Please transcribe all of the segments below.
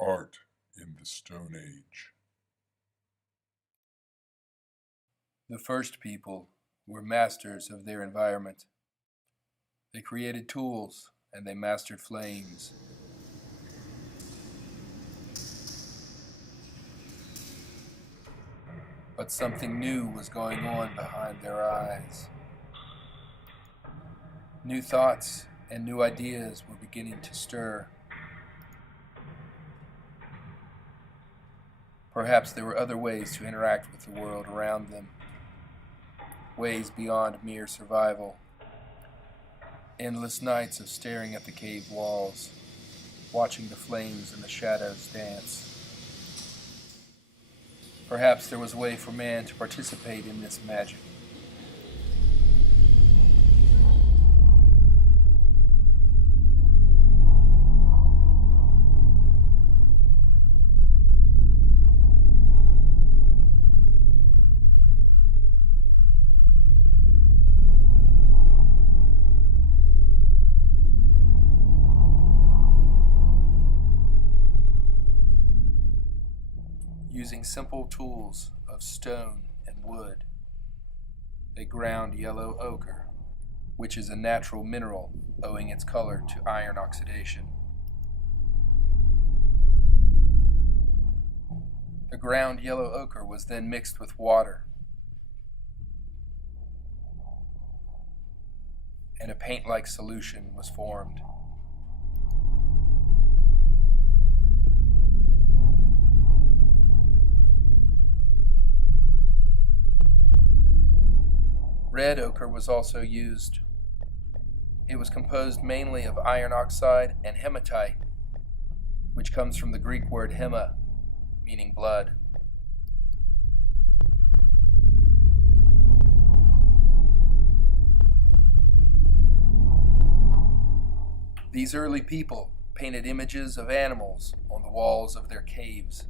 Art in the Stone Age. The first people were masters of their environment. They created tools and they mastered flames. But something new was going on behind their eyes. New thoughts and new ideas were beginning to stir. Perhaps there were other ways to interact with the world around them, ways beyond mere survival. Endless nights of staring at the cave walls, watching the flames and the shadows dance. Perhaps there was a way for man to participate in this magic. Using simple tools of stone and wood, they ground yellow ochre, which is a natural mineral owing its color to iron oxidation. The ground yellow ochre was then mixed with water, and a paint-like solution was formed. Red ochre was also used. It was composed mainly of iron oxide and hematite, which comes from the Greek word hema, meaning blood. These early people painted images of animals on the walls of their caves.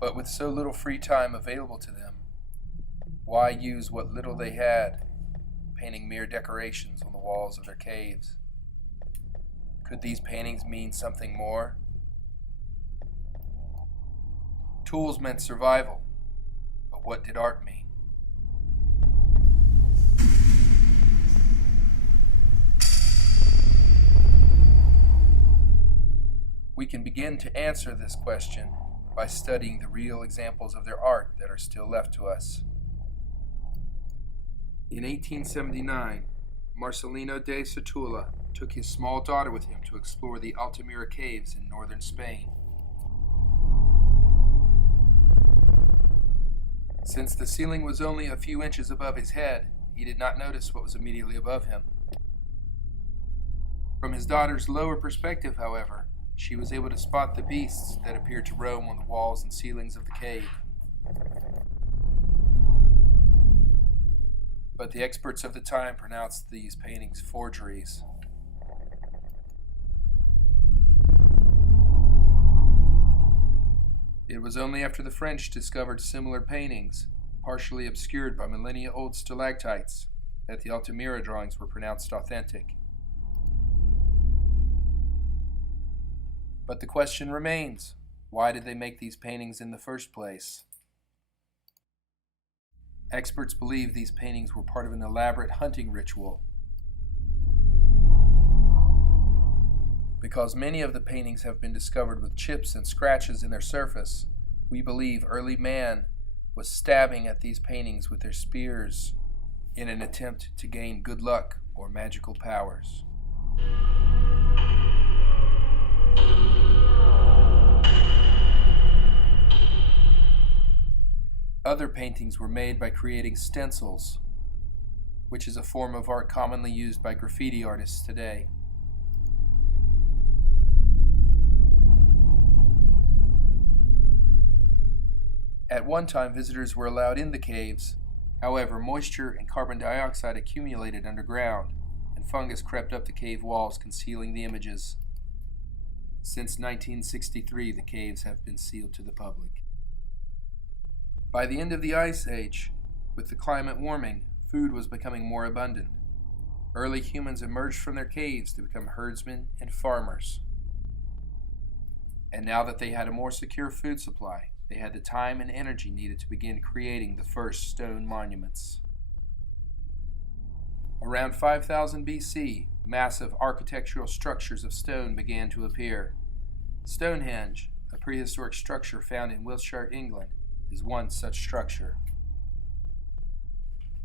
But with so little free time available to them, why use what little they had, painting mere decorations on the walls of their caves? Could these paintings mean something more? Tools meant survival, but what did art mean? We can begin to answer this question by studying the real examples of their art that are still left to us. In 1879, Marcelino de Cetula took his small daughter with him to explore the Altamira caves in northern Spain. Since the ceiling was only a few inches above his head, he did not notice what was immediately above him. From his daughter's lower perspective, however, she was able to spot the beasts that appeared to roam on the walls and ceilings of the cave. But the experts of the time pronounced these paintings forgeries. It was only after the French discovered similar paintings, partially obscured by millennia-old stalactites, that the Altamira drawings were pronounced authentic. But the question remains, why did they make these paintings in the first place? Experts believe these paintings were part of an elaborate hunting ritual. Because many of the paintings have been discovered with chips and scratches in their surface, we believe early man was stabbing at these paintings with their spears in an attempt to gain good luck or magical powers. Other paintings were made by creating stencils, which is a form of art commonly used by graffiti artists today. At one time, visitors were allowed in the caves. However, moisture and carbon dioxide accumulated underground, and fungus crept up the cave walls, concealing the images. Since 1963, the caves have been sealed to the public. By the end of the Ice Age, with the climate warming, Food was becoming more abundant. Early humans emerged from their caves to become herdsmen and farmers. And now that they had a more secure food supply, they had the time and energy needed to begin creating the first stone monuments. Around 5000 BC, massive architectural structures of stone began to appear. Stonehenge, a prehistoric structure found in Wiltshire, England, is one such structure.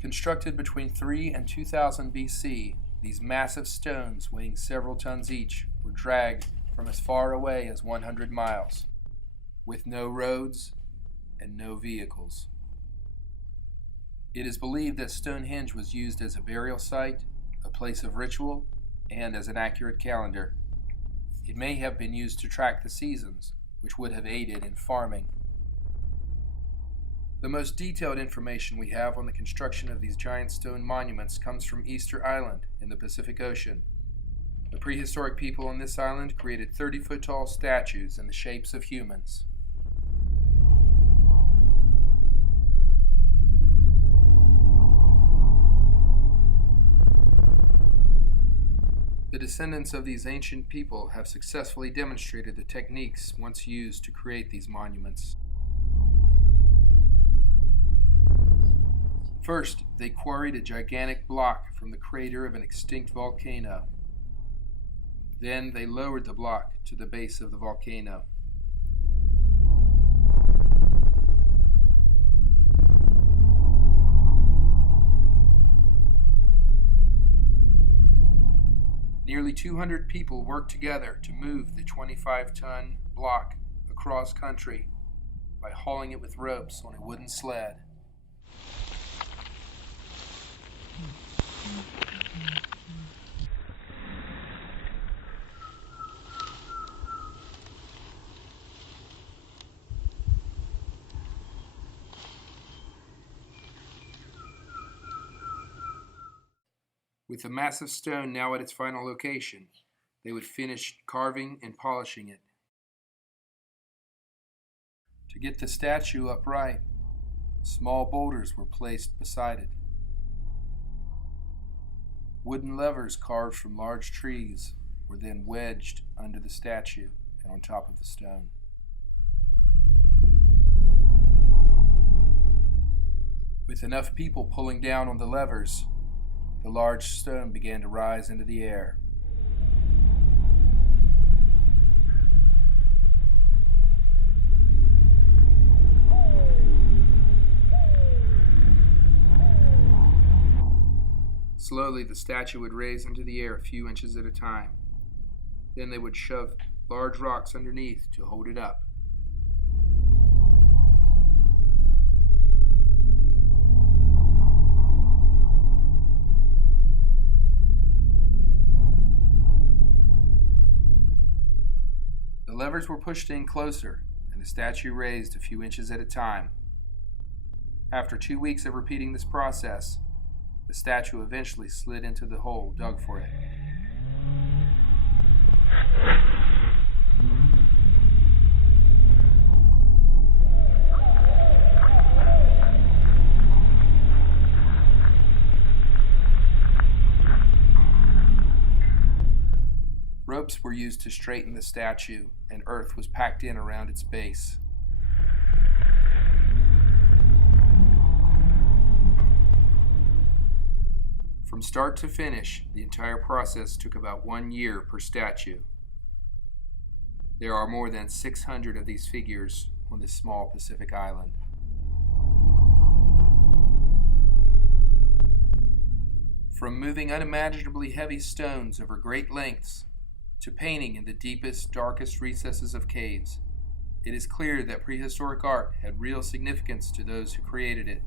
Constructed between 3 and 2000 BC, these massive stones, weighing several tons each, were dragged from as far away as 100 miles, with no roads and no vehicles. It is believed that Stonehenge was used as a burial site, a place of ritual, and as an accurate calendar. It may have been used to track the seasons, which would have aided in farming. The most detailed information we have on the construction of these giant stone monuments comes from Easter Island in the Pacific Ocean. The prehistoric people on this island created 30-foot-tall statues in the shapes of humans. The descendants of these ancient people have successfully demonstrated the techniques once used to create these monuments. First, they quarried a gigantic block from the crater of an extinct volcano. Then they lowered the block to the base of the volcano. Nearly 200 people worked together to move the 25-ton block across country by hauling it with ropes on a wooden sled. With the massive stone now at its final location, they would finish carving and polishing it. To get the statue upright, small boulders were placed beside it. Wooden levers carved from large trees were then wedged under the statue and on top of the stone. With enough people pulling down on the levers, the large stone began to rise into the air. Slowly, the statue would raise into the air a few inches at a time. Then they would shove large rocks underneath to hold it up. The levers were pushed in closer, and the statue raised a few inches at a time. After 2 weeks of repeating this process, the statue eventually slid into the hole dug for it. Ropes were used to straighten the statue, and earth was packed in around its base. From start to finish, the entire process took about 1 year per statue. There are more than 600 of these figures on this small Pacific island. From moving unimaginably heavy stones over great lengths to painting in the deepest, darkest recesses of caves, it is clear that prehistoric art had real significance to those who created it.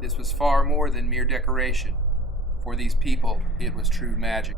This was far more than mere decoration. For these people, it was true magic.